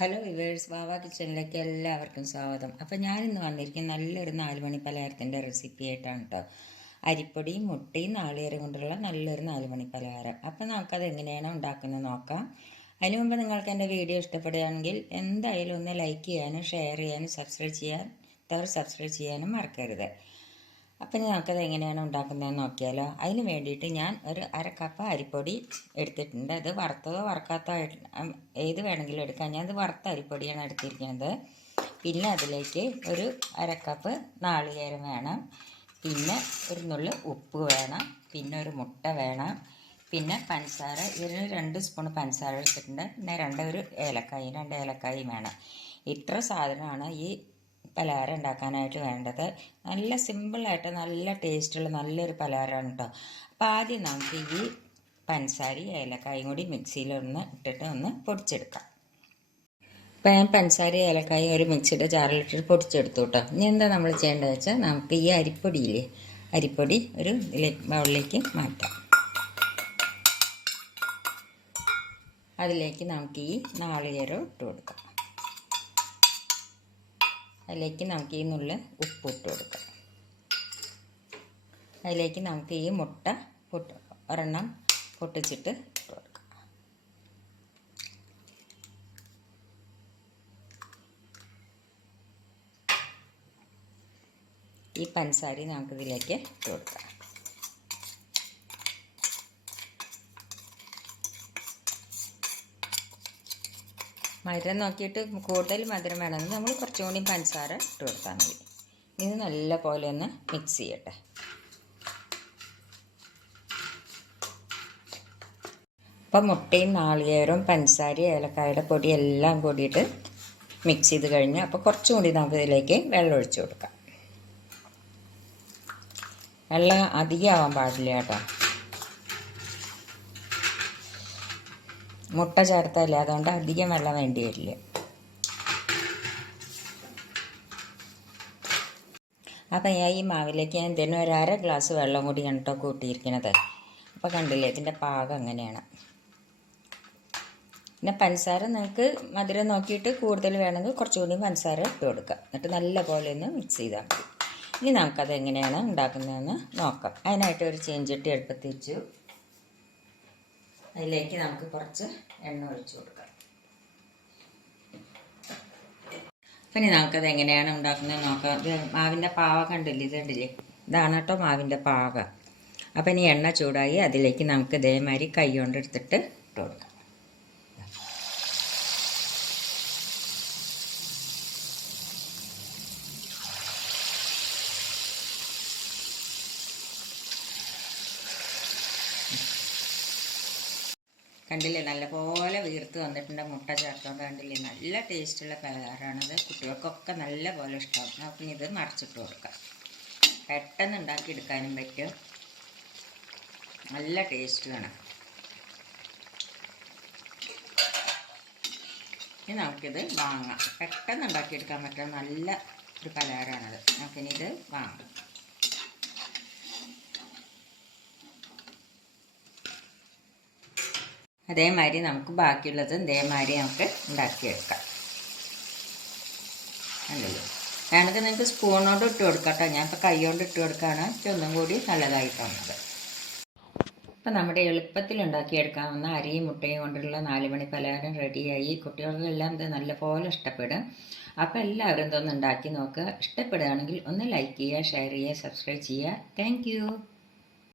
Hello viewers, വാവ കിച്ചണിലേക്ക് എല്ലാവർക്കും സ്വാഗതം. അപ്പോൾ ഞാനിന്ന് വന്നിരിക്കുന്നത് നല്ലൊരു 4 മണി പലഹാരത്തിൻ്റെ റെസിപ്പി ആയിട്ടാണ് കേട്ടോ. അരിപ്പൊടിയും മുട്ടയും നാളികേരം കൊണ്ടുള്ള നല്ലൊരു 4 മണി പലഹാരം. അപ്പോൾ നമുക്കത് എങ്ങനെയാണ് ഉണ്ടാക്കുന്നത് നോക്കാം. അതിനു മുമ്പ് നിങ്ങൾക്ക് എൻ്റെ വീഡിയോ ഇഷ്ടപ്പെടുകയാണെങ്കിൽ എന്തായാലും ഒന്ന് ലൈക്ക് ചെയ്യാനും ഷെയർ ചെയ്യാനും സബ്സ്ക്രൈബ് ചെയ്യാനും മറക്കരുത്. അപ്പം നമുക്കത് എങ്ങനെയാണ് ഉണ്ടാക്കുന്നതെന്ന് നോക്കിയാലോ. അതിന് വേണ്ടിയിട്ട് ഞാൻ ഒരു 1/2 കപ്പ് അരിപ്പൊടി എടുത്തിട്ടുണ്ട്. അത് വറുത്തതോ വറുക്കാത്തോ ഏത് വേണമെങ്കിലും എടുക്കാം. ഞാനത് വറുത്ത അരിപ്പൊടിയാണ് എടുത്തിരിക്കുന്നത്. പിന്നെ അതിലേക്ക് ഒരു 1/2 കപ്പ് നാളികേരം വേണം. പിന്നെ ഒരു നുള്ളു ഉപ്പ് വേണം. പിന്നെ ഒരു മുട്ട വേണം. പിന്നെ പഞ്ചസാര, ഇതിന് 2 സ്പൂൺ പഞ്ചസാര എടുത്തിട്ടുണ്ട്. പിന്നെ 2 ഏലക്കായും വേണം. ഇത്ര സാധനമാണ് ഈ പലഹാരം ഉണ്ടാക്കാനായിട്ട് വേണ്ടത്. നല്ല സിമ്പിളായിട്ട് നല്ല ടേസ്റ്റുള്ള നല്ലൊരു പലഹാരമാണ് കേട്ടോ. അപ്പോൾ ആദ്യം നമുക്ക് ഈ പഞ്ചസാരയും ഏലക്കായും കൂടി മിക്സിയിലൊന്ന് ഇട്ടിട്ട് ഒന്ന് പൊടിച്ചെടുക്കാം. അപ്പോൾ ഞാൻ പഞ്ചസാരയും ഏലക്കായും ഒരു മിക്സിയുടെ ജാറിലിട്ടിട്ട് പൊടിച്ചെടുത്തു കേട്ടോ. ഇനി എന്താ നമ്മൾ ചെയ്യേണ്ടതെന്ന് വെച്ചാൽ നമുക്ക് ഈ അരിപ്പൊടി ഒരു ബൗളിലേക്ക് മാറ്റാം. അതിലേക്ക് നമുക്ക് ഈ നാളികേരം ഇട്ട് കൊടുക്കാം. അതിലേക്ക് നമുക്ക് ഈ നുള്ള് ഉപ്പ് ഇട്ട് കൊടുക്കാം. അതിലേക്ക് നമുക്ക് ഈ മുട്ട ഒരെണ്ണം പൊട്ടിച്ചിട്ട് ഇട്ട് കൊടുക്കാം. ഈ പഞ്ചസാര നമുക്കിതിലേക്ക് ഇട്ട് കൊടുക്കാം. മധുരം നോക്കിയിട്ട് കൂടുതൽ മധുരം വേണമെങ്കിൽ നമ്മൾ കുറച്ചും കൂടി പഞ്ചസാര ഇട്ട് കൊടുത്താൽ മതി. ഇത് നല്ല പോലെ ഒന്ന് മിക്സ് ചെയ്യട്ടെ. അപ്പം മുട്ടയും നാളികേരവും പഞ്ചസാരയും ഏലക്കായുടെ പൊടി എല്ലാം കൂടിയിട്ട് മിക്സ് ചെയ്ത് കഴിഞ്ഞ് അപ്പോൾ കുറച്ചും കൂടി നമുക്ക് ഇതിലേക്ക് വെള്ളം ഒഴിച്ച് കൊടുക്കാം. വെള്ളം അധികം ആവാൻ പാടില്ല കേട്ടോ. മുട്ട ചേർത്തല്ലേ, അതുകൊണ്ട് അധികം വെള്ളം വേണ്ടി വരില്ല. അപ്പം ഞാൻ ഈ മാവിലേക്ക് ഞാൻ ഇതിന് ഒരു 1/2 ഗ്ലാസ് വെള്ളം കൂടി കേട്ടോ കൂട്ടിയിരിക്കണത്. അപ്പോൾ കണ്ടില്ലേ ഇതിൻ്റെ പാകം അങ്ങനെയാണ്. പിന്നെ പഞ്ചസാര നിങ്ങൾക്ക് മധുരം നോക്കിയിട്ട് കൂടുതൽ വേണമെങ്കിൽ കുറച്ചുകൂടി പഞ്ചസാര ഇട്ട് കൊടുക്കുക. എന്നിട്ട് നല്ല പോലെ ഒന്ന് മിക്സ് ചെയ്താൽ മതി. ഇനി നമുക്കത് എങ്ങനെയാണ് ഉണ്ടാക്കുന്നതെന്ന് നോക്കാം. അതിനായിട്ട് ഒരു ചീനച്ചട്ടി അടുപ്പത്ത് വെച്ചു. അതിലേക്ക് നമുക്ക് കുറച്ച് എണ്ണ ഒഴിച്ചു കൊടുക്കാം. പിന്നെ നമുക്കത് എങ്ങനെയാണ് ഉണ്ടാക്കുന്നത് നോക്കാം. ഇത് മാവിൻ്റെ പാവ കണ്ടില്ലേ, ഇതാണ് കേട്ടോ മാവിൻ്റെ പാക. അപ്പം ഇനി എണ്ണ ചൂടായി അതിലേക്ക് നമുക്ക് ഇതേമാതിരി കൈ കൊണ്ട് എടുത്തിട്ട് ഇട്ട് കൊടുക്കാം. കണ്ടില്ലേ നല്ലപോലെ വീർത്ത് വന്നിട്ടുണ്ട്. മുട്ട ചേർത്തോണ്ട് കണ്ടില്ലേ നല്ല ടേസ്റ്റുള്ള പലഹാരമാണത്. കുട്ടികൾക്കൊക്കെ നല്ല പോലെ ഇഷ്ടമാവും. നമുക്ക് ഇത് മറിച്ചിട്ട് കൊടുക്കാം. പെട്ടെന്ന് ഉണ്ടാക്കിയെടുക്കാനും പറ്റും. നല്ല ടേസ്റ്റുമാണ്. ഇനി നമുക്കിത് വാങ്ങാം. പെട്ടെന്ന് ഉണ്ടാക്കിയെടുക്കാൻ പറ്റുന്ന നല്ല ഒരു പലഹാരമാണത്. നമുക്കിനി ഇത് വാങ്ങാം. അതേമാതിരി നമുക്ക് ബാക്കിയുള്ളത് ഇതേമാതിരി നമുക്ക് ഉണ്ടാക്കിയെടുക്കാം. അല്ലല്ലോ വേണമെങ്കിൽ നിങ്ങൾക്ക് സ്പൂണോട് ഇട്ട് കൊടുക്കാം കേട്ടോ. ഞാൻ ഇപ്പോൾ കൈ കൊണ്ട് ഇട്ട് കൊടുക്കുകയാണ്. ഒന്നും കൂടി നല്ലതായി തോന്നുന്നത്. അപ്പം നമ്മുടെ എളുപ്പത്തിൽ ഉണ്ടാക്കിയെടുക്കാവുന്ന അരിയും മുട്ടയും കൊണ്ടുള്ള 4 മണി പലഹാരം റെഡിയായി. കുട്ടികൾക്കെല്ലാം ഇത് നല്ലപോലെ ഇഷ്ടപ്പെടും. അപ്പോൾ എല്ലാവരും ഇതൊന്ന് ഉണ്ടാക്കി നോക്കുക. ഇഷ്ടപ്പെടുകയാണെങ്കിൽ ഒന്ന് ലൈക്ക് ചെയ്യുക, ഷെയർ ചെയ്യുക, സബ്സ്ക്രൈബ് ചെയ്യുക. താങ്ക്